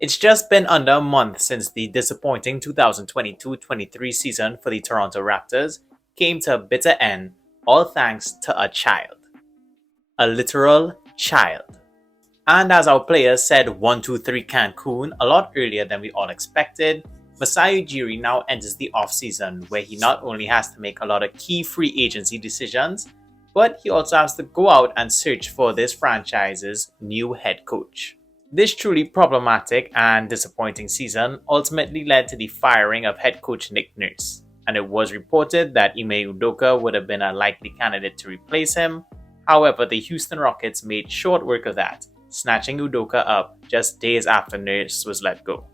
It's just been under a month since the disappointing 2022-23 season for the Toronto Raptors came to a bitter end, all thanks to a child. A literal child. And as our players said 1-2-3 Cancun a lot earlier than we all expected, Masai Ujiri now enters the offseason where he not only has to make a lot of key free agency decisions, but he also has to go out and search for this franchise's new head coach. This truly problematic and disappointing season ultimately led to the firing of head coach Nick Nurse, and it was reported that Ime Udoka would have been a likely candidate to replace him. However, the Houston Rockets made short work of that, snatching Udoka up just days after Nurse was let go.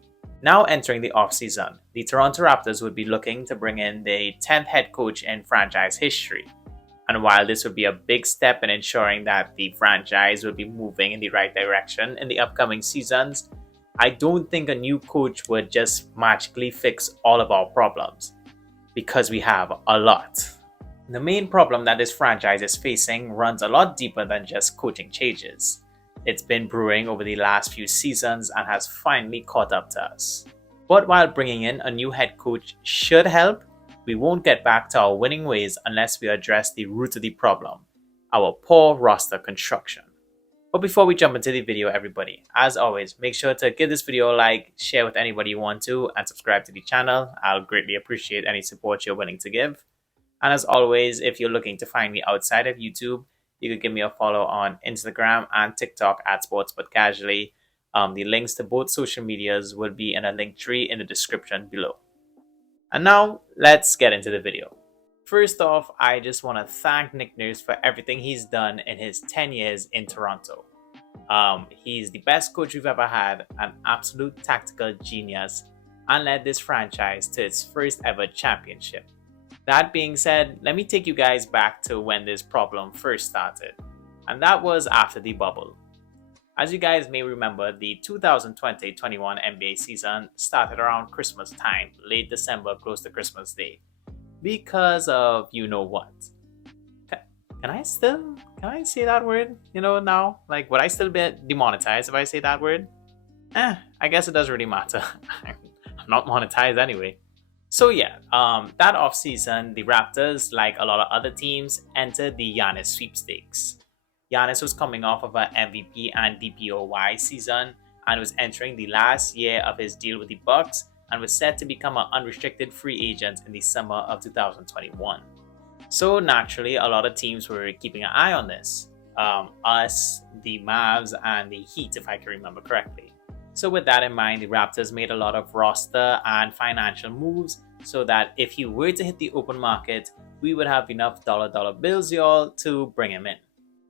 Now entering the offseason, the Toronto Raptors would be looking to bring in the 10th head coach in franchise history. And while this would be a big step in ensuring that the franchise will be moving in the right direction in the upcoming seasons, I don't think a new coach would just magically fix all of our problems, because we have a lot. The main problem that this franchise is facing runs a lot deeper than just coaching changes. It's been brewing over the last few seasons and has finally caught up to us. But while bringing in a new head coach should help, we won't get back to our winning ways unless we address the root of the problem, our poor roster construction. But before we jump into the video, everybody, as always, make sure to give this video a like, share with anybody you want to, and subscribe to the channel. I'll greatly appreciate any support you're willing to give. And as always, if you're looking to find me outside of YouTube, you can give me a follow on Instagram and TikTok at sportsbutcasually. The links to both social medias will be in a link tree in the description below. And now, let's get into the video. First off, I just want to thank Nick Nurse for everything he's done in his 10 years in Toronto. He's the best coach we've ever had, an absolute tactical genius, and led this franchise to its first ever championship. That being said, let me take you guys back to when this problem first started, and that was after the bubble. As you guys may remember, the 2020-21 NBA season started around Christmas time, late December, close to Christmas Day, because of you know what. Can I say that word? Now? Like, would I still be demonetized if I say that word? I guess it doesn't really matter. I'm not monetized anyway. So yeah, that offseason, the Raptors, like a lot of other teams, entered the Giannis sweepstakes. Giannis was coming off of an MVP and DPOY season and was entering the last year of his deal with the Bucks and was set to become an unrestricted free agent in the summer of 2021. So naturally, a lot of teams were keeping an eye on this. Us, the Mavs, and the Heat, if I can remember correctly. So with that in mind, the Raptors made a lot of roster and financial moves so that if he were to hit the open market, we would have enough dollar bills, y'all, to bring him in.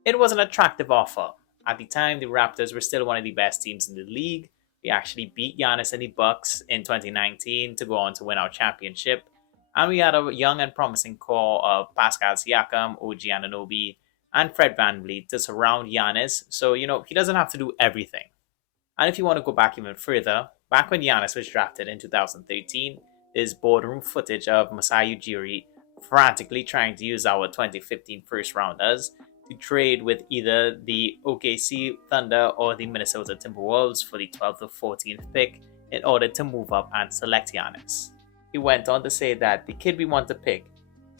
It was an attractive offer. At the time, the Raptors were still one of the best teams in the league. We actually beat Giannis and the Bucks in 2019 to go on to win our championship. And we had a young and promising core of Pascal Siakam, OG Anunoby, and Fred VanVleet to surround Giannis. So, he doesn't have to do everything. And if you want to go back even further, back when Giannis was drafted in 2013, there's boardroom footage of Masai Ujiri frantically trying to use our 2015 first rounders to trade with either the OKC Thunder or the Minnesota Timberwolves for the 12th or 14th pick in order to move up and select Giannis. He went on to say that the kid we want to pick,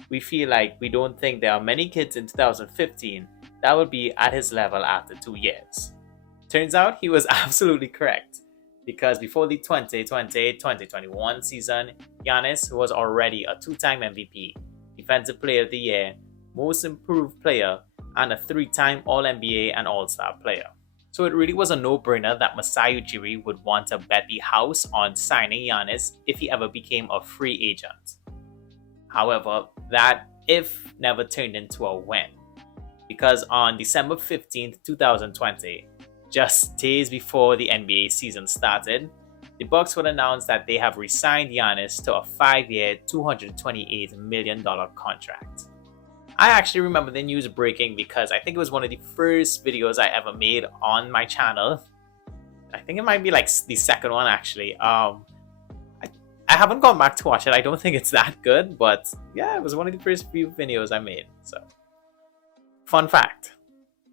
we feel like we don't think there are many kids in 2015 that would be at his level after 2 years. Turns out he was absolutely correct, because before the 2020-2021 season, Giannis was already a 2-time MVP, Defensive Player of the Year, Most Improved Player, and a 3-time All-NBA and All-Star player. So it really was a no-brainer that Masai Ujiri would want to bet the house on signing Giannis if he ever became a free agent. However, that if never turned into a when, because on December 15th, 2020, just days before the NBA season started, the Bucks would announce that they have resigned Giannis to a 5-year, $228 million contract. I actually remember the news breaking because I think it was one of the first videos I ever made on my channel. I think it might be like the second one actually. I haven't gone back to watch it. I don't think it's that good, but yeah, it was one of the first few videos I made. So, fun fact.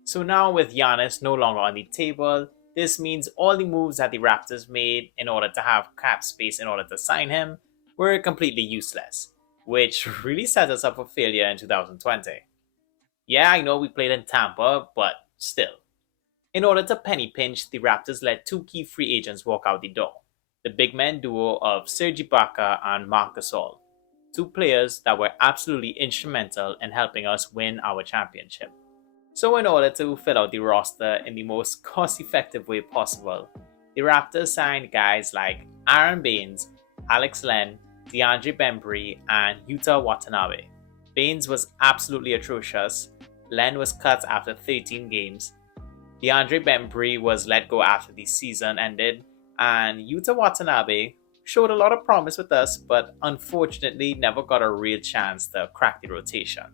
So now with Giannis no longer on the table, This means all the moves that the Raptors made in order to have cap space in order to sign him were completely useless, which really set us up for failure in 2020. Yeah, I know we played in Tampa, but still. In order to penny pinch, the Raptors let two key free agents walk out the door, the big man duo of Serge Ibaka and Marc Gasol, two players that were absolutely instrumental in helping us win our championship. So, in order to fill out the roster in the most cost effective way possible, the Raptors signed guys like Aaron Baines, Alex Len, DeAndre Bembry, and Yuta Watanabe. Baines was absolutely atrocious. Len was cut after 13 games. DeAndre Bembry was let go after the season ended, and Yuta Watanabe showed a lot of promise with us, but unfortunately never got a real chance to crack the rotation.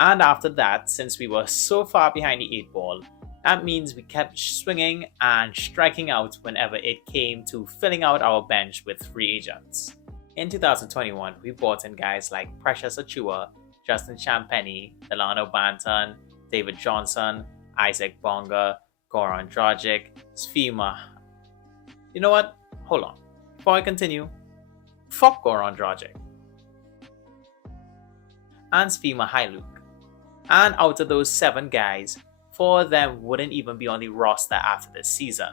And after that, since we were so far behind the 8 ball, that means we kept swinging and striking out whenever it came to filling out our bench with free agents. In 2021, we brought in guys like Precious Achiuwa, Justin Champagnie, Delano Banton, David Johnson, Isaac Bonga, Goran Dragic, Sfima. You know what? Hold on. Before I continue, fuck Goran Dragic and Sfima Hailuk. And out of those 7 guys, 4 of them wouldn't even be on the roster after this season.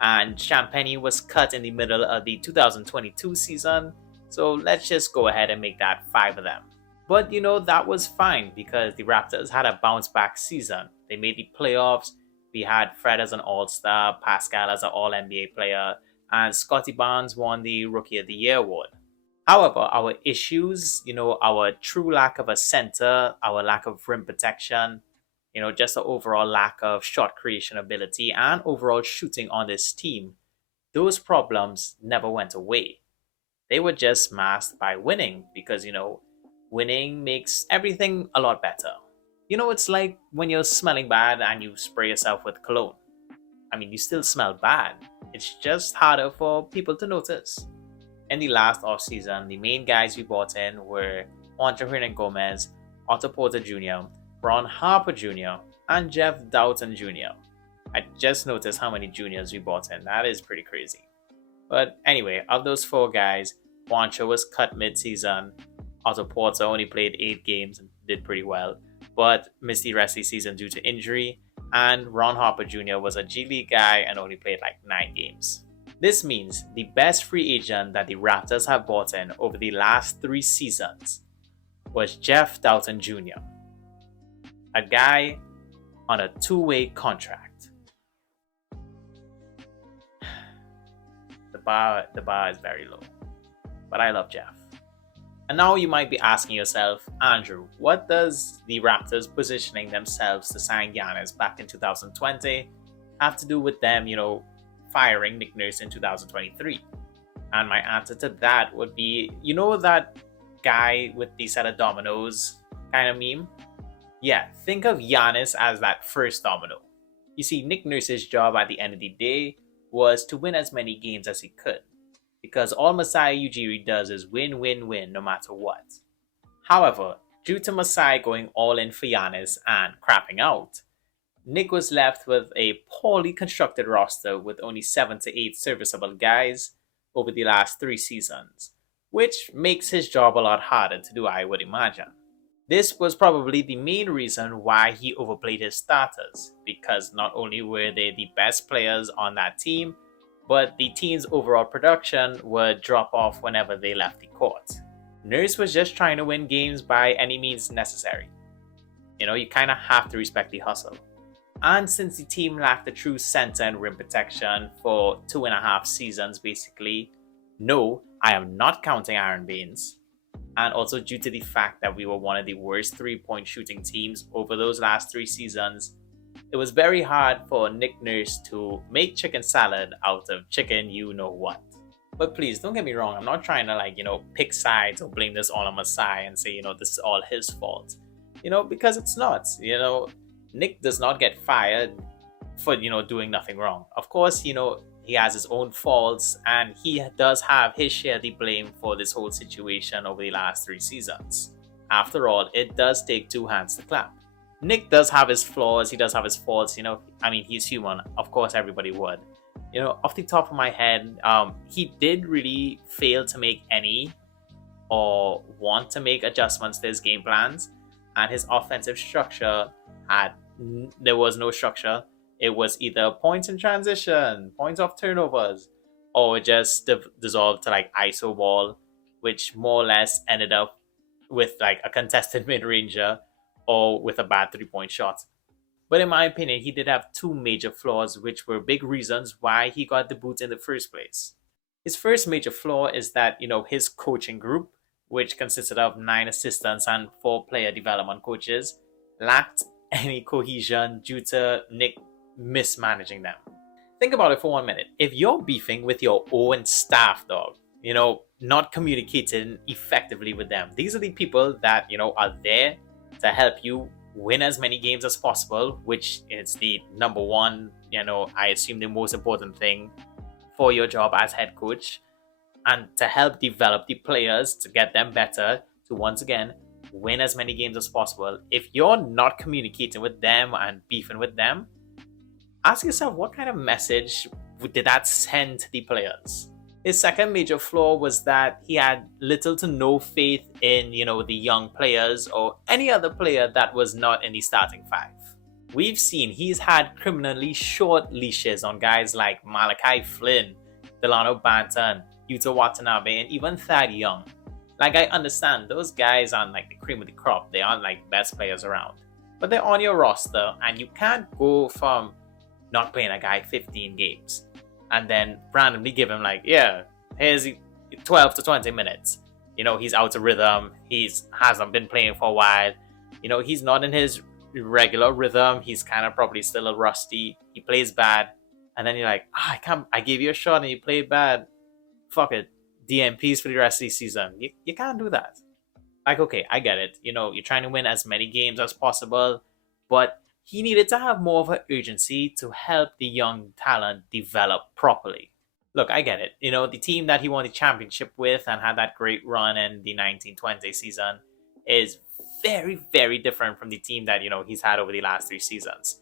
And Champagnie was cut in the middle of the 2022 season, so let's just go ahead and make that 5 of them. But that was fine because the Raptors had a bounce back season. They made the playoffs. We had Fred as an all-star, Pascal as an all-NBA player, and Scotty Barnes won the Rookie of the Year award. However, our issues, our true lack of a center, our lack of rim protection, just the overall lack of shot creation ability and overall shooting on this team, those problems never went away. They were just masked by winning because, winning makes everything a lot better. It's like when you're smelling bad and you spray yourself with cologne. I mean, you still smell bad. It's just harder for people to notice. In the last offseason, the main guys we brought in were Juancho Hernangomez, Otto Porter Jr., Ron Harper Jr., and Jeff Doughton Jr. I just noticed how many juniors we brought in. That is pretty crazy. But anyway, of those 4 guys, Juancho was cut mid-season. Otto Porter only played 8 games and did pretty well, but missed the rest of the season due to injury. And Ron Harper Jr. was a G League guy and only played like 9 games. This means the best free agent that the Raptors have brought in over the last 3 seasons was Jeff Doughton Jr., a guy on a 2-way contract. The bar is very low, but I love Jeff. And now you might be asking yourself, Andrew, what does the Raptors positioning themselves to sign Giannis back in 2020 have to do with them, firing Nick Nurse in 2023? And my answer to that would be, that guy with the set of dominoes kind of meme? Yeah, think of Giannis as that first domino. You see, Nick Nurse's job at the end of the day was to win as many games as he could, because all Masai Ujiri does is win, win, win, no matter what. However, due to Masai going all in for Giannis and crapping out, Nick was left with a poorly constructed roster with only 7 to 8 serviceable guys over the last 3 seasons, which makes his job a lot harder to do, I would imagine. This was probably the main reason why he overplayed his starters, because not only were they the best players on that team, but the team's overall production would drop off whenever they left the court. Nurse was just trying to win games by any means necessary. You kind of have to respect the hustle. And since the team lacked a true center and rim protection for 2.5 seasons basically, no, I am not counting Aaron Baines. And also due to the fact that we were one of the worst 3-point shooting teams over those last 3 seasons, it was very hard for Nick Nurse to make chicken salad out of chicken you know what. But please, don't get me wrong, I'm not trying to pick sides or blame this all on Masai and say, this is all his fault. Because it's not. Nick does not get fired for, doing nothing wrong. Of course, he has his own faults and he does have his share of the blame for this whole situation over the last 3 seasons. After all, it does take 2 hands to clap. Nick does have his flaws, he does have his faults, I mean, he's human. Of course, everybody would. Off the top of my head, he did really fail to make any or want to make adjustments to his game plans, and his offensive structure there was no structure. It was either points in transition, points off turnovers, or it just dissolved to like ISO ball, which more or less ended up with like a contested mid-ranger or with a bad three-point shot. But in my opinion, he did have two major flaws, which were big reasons why he got the boot in the first place. His first major flaw is that, his coaching group, which consisted of 9 assistants and 4 player development coaches, lacked any cohesion due to Nick mismanaging them. Think about it for 1 minute. If you're beefing with your own staff, dog, not communicating effectively with them, these are the people that, are there to help you win as many games as possible, which is the number one, I assume the most important thing for your job as head coach, and to help develop the players to get them better to once again win as many games as possible. If you're not communicating with them and beefing with them, ask yourself, what kind of message did that send to the players? His second major flaw was that he had little to no faith in, the young players or any other player that was not in the starting 5. We've seen he's had criminally short leashes on guys like Malachi Flynn, Delano Banton, Yuta Watanabe, and even Thad Young. Like, I understand those guys aren't like the cream of the crop, they aren't like best players around, but they're on your roster, and you can't go from not playing a guy 15 games and then randomly give him like, yeah, here's 12 to 20 minutes. He's out of rhythm. Hasn't been playing for a while. He's not in his regular rhythm. He's kind of probably still a rusty. He plays bad. And then you're like, I gave you a shot and you played bad. Fuck it. DMPs for the rest of the season. You can't do that. Like, okay, I get it. You're trying to win as many games as possible, but he needed to have more of an urgency to help the young talent develop properly. Look, I get it. The team that he won the championship with and had that great run in the 1920 season is very, very different from the team that, he's had over the last 3 seasons.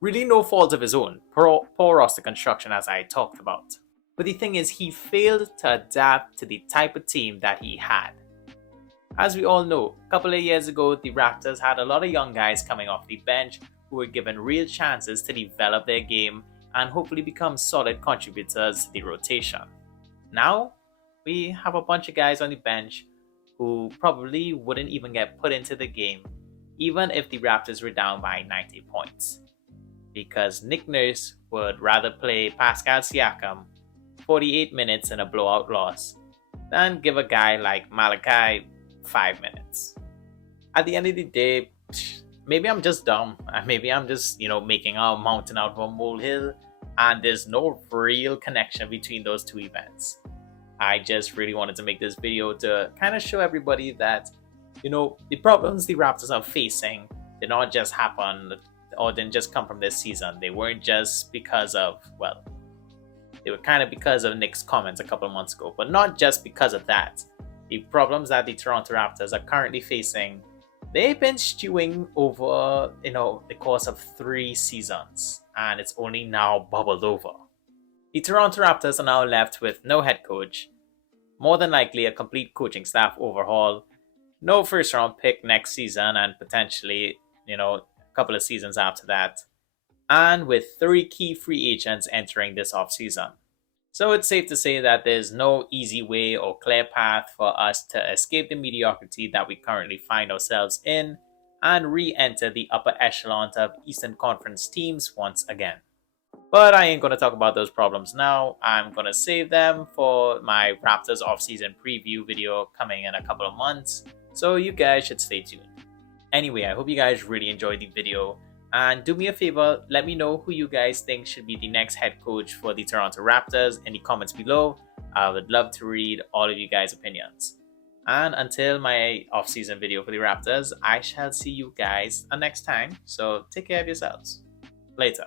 Really no fault of his own. Poor roster construction, as I talked about. But the thing is, he failed to adapt to the type of team that he had. As we all know, a couple of years ago, the Raptors had a lot of young guys coming off the bench who were given real chances to develop their game and hopefully become solid contributors to the rotation. Now, we have a bunch of guys on the bench who probably wouldn't even get put into the game, even if the Raptors were down by 90 points. Because Nick Nurse would rather play Pascal Siakam 48 minutes in a blowout loss than give a guy like Malachi 5 minutes. At the end of the day, maybe I'm just dumb, and maybe I'm just, making a mountain out of a molehill, and there's no real connection between those two events. I just really wanted to make this video to kind of show everybody that, the problems the Raptors are facing did not just happen or didn't just come from this season. They weren't just because of, they were kind of because of Nick's comments a couple of months ago, but not just because of that. The problems that the Toronto Raptors are currently facing, they've been stewing over, the course of 3 seasons, and it's only now bubbled over. The Toronto Raptors are now left with no head coach, more than likely a complete coaching staff overhaul, no first round pick next season, and potentially, a couple of seasons after that, and with 3 key free agents entering this offseason. So it's safe to say that there's no easy way or clear path for us to escape the mediocrity that we currently find ourselves in and re-enter the upper echelon of Eastern Conference teams once again. But I ain't going to talk about those problems now. I'm going to save them for my Raptors offseason preview video coming in a couple of months, so you guys should stay tuned. Anyway, I hope you guys really enjoyed the video. And do me a favor, let me know who you guys think should be the next head coach for the Toronto Raptors in the comments below. I would love to read all of you guys' opinions. And until my off-season video for the Raptors, I shall see you guys next time. So take care of yourselves. Later.